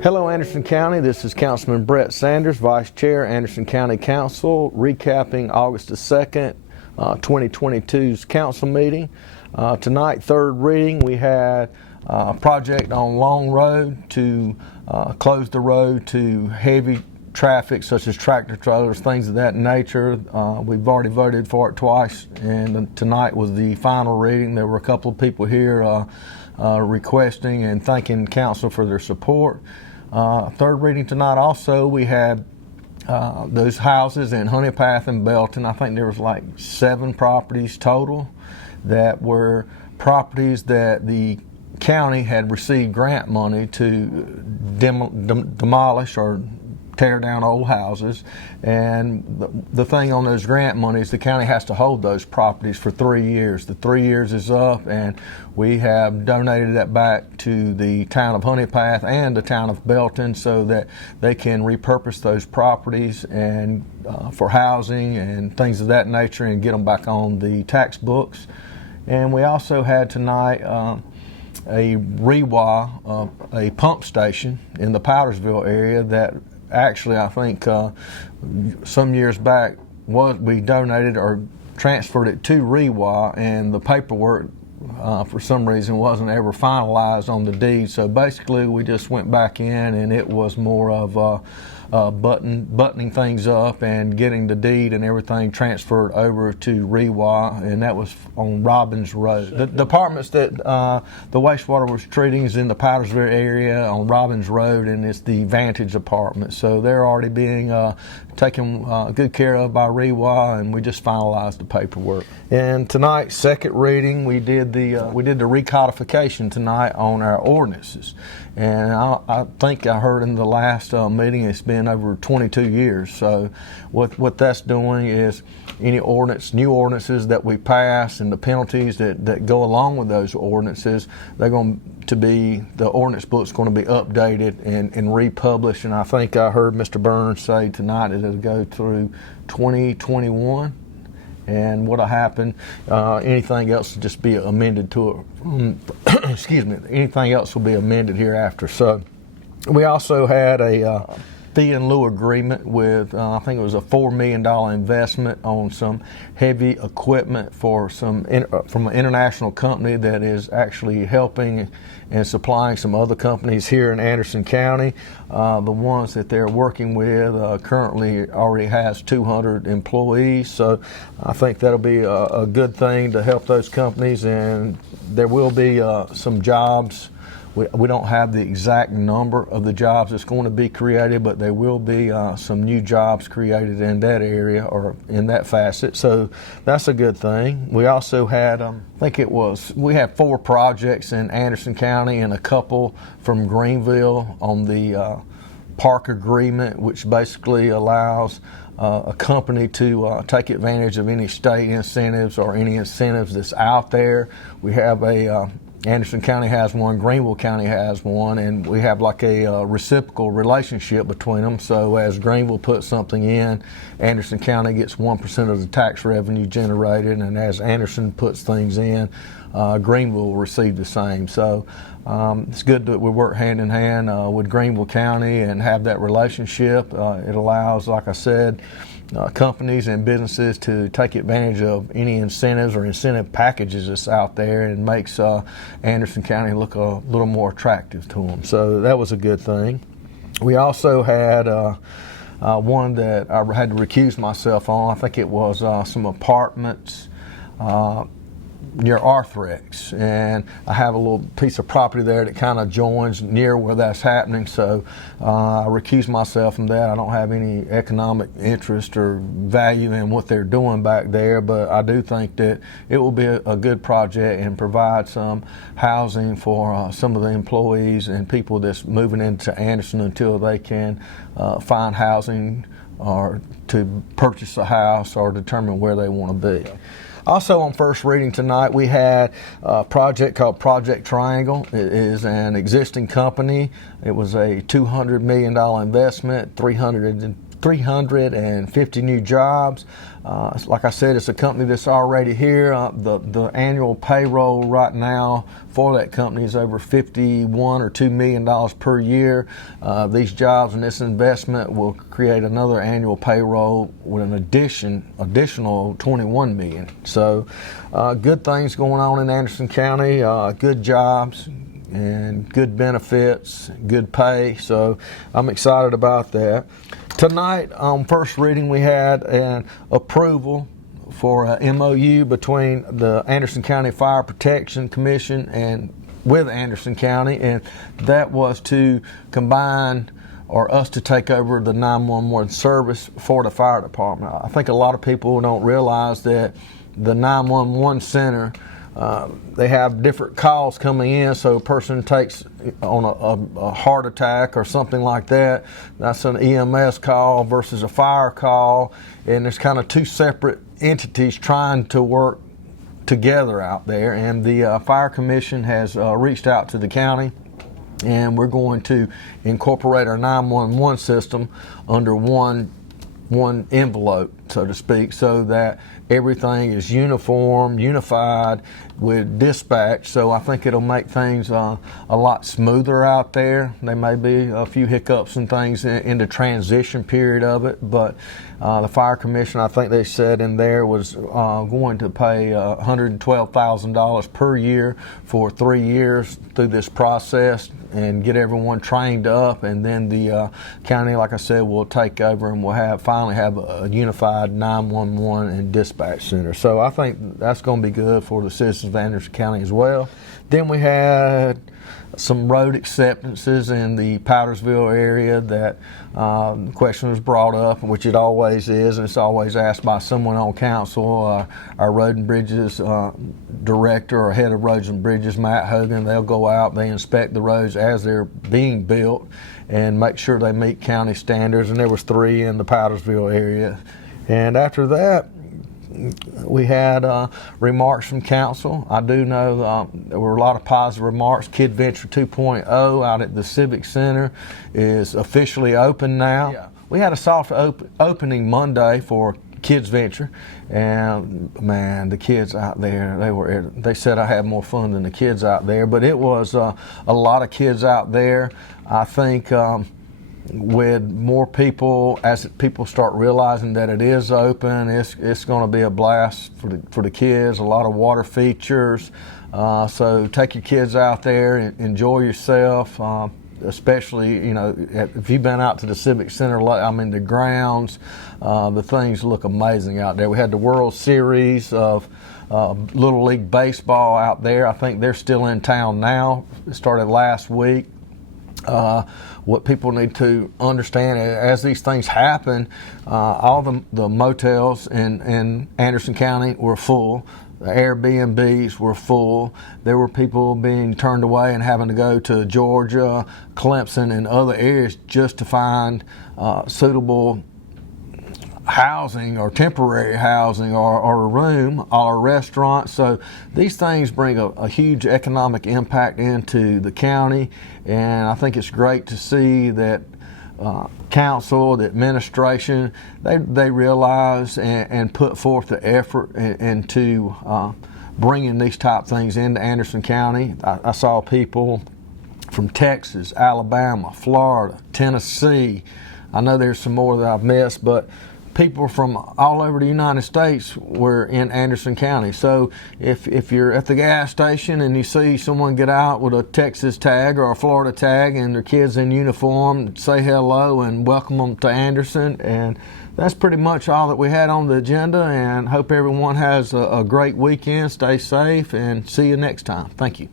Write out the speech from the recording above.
Hello Anderson County, this is Councilman Brett Sanders, Vice Chair, Anderson County Council, recapping August the 2nd, 2022's council meeting. Tonight, third reading, we had a project on Long Road to close the road to heavy traffic such as tractor trailers, things of that nature. We've already voted for it twice, and tonight was the final reading. There were a couple of people here requesting and thanking council for their support. Third reading tonight also, we had those houses in Honeypath and Belton. I think there was like 7 properties total that were properties that the county had received grant money to demolish or tear down old houses, and the thing on those grant monies, the county has to hold those properties for 3 years. The 3 years is up, and we have donated that back to the town of Honeypath and the town of Belton so that they can repurpose those properties and for housing and things of that nature and get them back on the tax books. And we also had tonight a rewa of a pump station in the Powdersville area that actually, I think some years back we donated or transferred it to REWA, and the paperwork for some reason wasn't ever finalized on the deed. So basically, we just went back in, and it was more of buttoning things up and getting the deed and everything transferred over to REWA, and that was on Robbins Road. The departments that the wastewater was treating is in the Powdersville area on Robbins Road, and it's the Vantage Apartment. So they're already being taken good care of by REWA, and we just finalized the paperwork. And tonight, second reading, we did the recodification tonight on our ordinances. And I think I heard in the last meeting it's been over 22 years. So what that's doing is any ordinance, new ordinances that we pass and the penalties that go along with those ordinances, they're going to be, the ordinance book's going to be updated and republished. And I think I heard Mr. Burns say tonight it'll go through 2021. And what'll happen, anything else will just be amended to it. Excuse me, anything else will be amended hereafter. So we also had a fee in lieu agreement with, I think it was a $4 million investment on some heavy equipment for from an international company that is actually helping and supplying some other companies here in Anderson County. The ones that they're working with currently already has 200 employees, so I think that'll be a good thing to help those companies, and there will be some jobs. We don't have the exact number of the jobs that's going to be created, but there will be some new jobs created in that area or in that facet. So that's a good thing. We also had, we had 4 projects in Anderson County and a couple from Greenville on the park agreement, which basically allows a company to take advantage of any state incentives or any incentives that's out there. We have Anderson County has one, Greenville County has one, and we have like a reciprocal relationship between them. So as Greenville puts something in, Anderson County gets 1% of the tax revenue generated, and as Anderson puts things in, Greenville will receive the same. So it's good that we work hand in hand with Greenville County and have that relationship. It allows, like I said, companies and businesses to take advantage of any incentives or incentive packages that's out there, and makes Anderson County look a little more attractive to them. So that was a good thing. We also had one that I had to recuse myself on. I think it was some apartments near Arthrex, and I have a little piece of property there that kind of joins near where that's happening, so I recuse myself from that. I don't have any economic interest or value in what they're doing back there, but I do think that it will be a good project and provide some housing for some of the employees and people that's moving into Anderson until they can find housing or to purchase a house or determine where they want to be. Also on first reading tonight, we had a project called Project Triangle. It is an existing company. It was a $200 million investment, 350 new jobs. Like I said, it's a company that's already here. The annual payroll right now for that company is over $51 or $2 million per year. These jobs and this investment will create another annual payroll with an additional $21 million. So good things going on in Anderson County, good jobs and good benefits, good pay. So I'm excited about that. Tonight, on first reading, we had an approval for a MOU between the Anderson County Fire Protection Commission and with Anderson County, and that was to combine or us to take over the 911 service for the fire department. I think a lot of people don't realize that the 911 center, they have different calls coming in, so a person takes on a heart attack or something like that, that's an EMS call versus a fire call, and there's kind of two separate entities trying to work together out there, and the Fire Commission has reached out to the county, and we're going to incorporate our 911 system under one envelope, so to speak, so that everything is unified with dispatch. So I think it'll make things a lot smoother out there. There may be a few hiccups and things in the transition period of it, but the Fire Commission, I think they said in there, was going to pay $112,000 per year for 3 years through this process and get everyone trained up, and then the county, like I said, will take over and we'll finally have a unified 911 and dispatch center. So I think that's going to be good for the citizens of Anderson County as well. Then we had some road acceptances in the Powdersville area that the question was brought up, which it always is, and it's always asked by someone on council. Our Road and Bridges director or head of Roads and Bridges, Matt Hogan, they'll go out, they inspect the roads as they're being built and make sure they meet county standards, and there was 3 in the Powdersville area. And after that, we had remarks from council. I do know there were a lot of positive remarks. Kid Venture 2.0 out at the Civic Center is officially open now. Yeah. We had a soft opening Monday for Kids Venture, and man, the kids out there, they said I had more fun than the kids out there, but it was a lot of kids out there. I think with more people, as people start realizing that it is open, it's going to be a blast for the kids. A lot of water features, so take your kids out there and enjoy yourself. Especially, if you've been out to the Civic Center, the grounds, the things look amazing out there. We had the World Series of Little League Baseball out there. I think they're still in town now. It started last week. What people need to understand as these things happen, all the motels in Anderson County were full. The Airbnbs were full. There were people being turned away and having to go to Georgia, Clemson, and other areas just to find suitable housing or temporary housing or a room or a restaurant. So these things bring a huge economic impact into the county, and I think it's great to see that council, the administration, they realize and put forth the effort into bringing these type things into Anderson County. I saw people from Texas, Alabama, Florida, Tennessee. I know there's some more that I've missed, but people from all over the United States were in Anderson County. So if you're at the gas station and you see someone get out with a Texas tag or a Florida tag and their kids in uniform, say hello and welcome them to Anderson. And that's pretty much all that we had on the agenda, and hope everyone has a great weekend. Stay safe and see you next time. Thank you.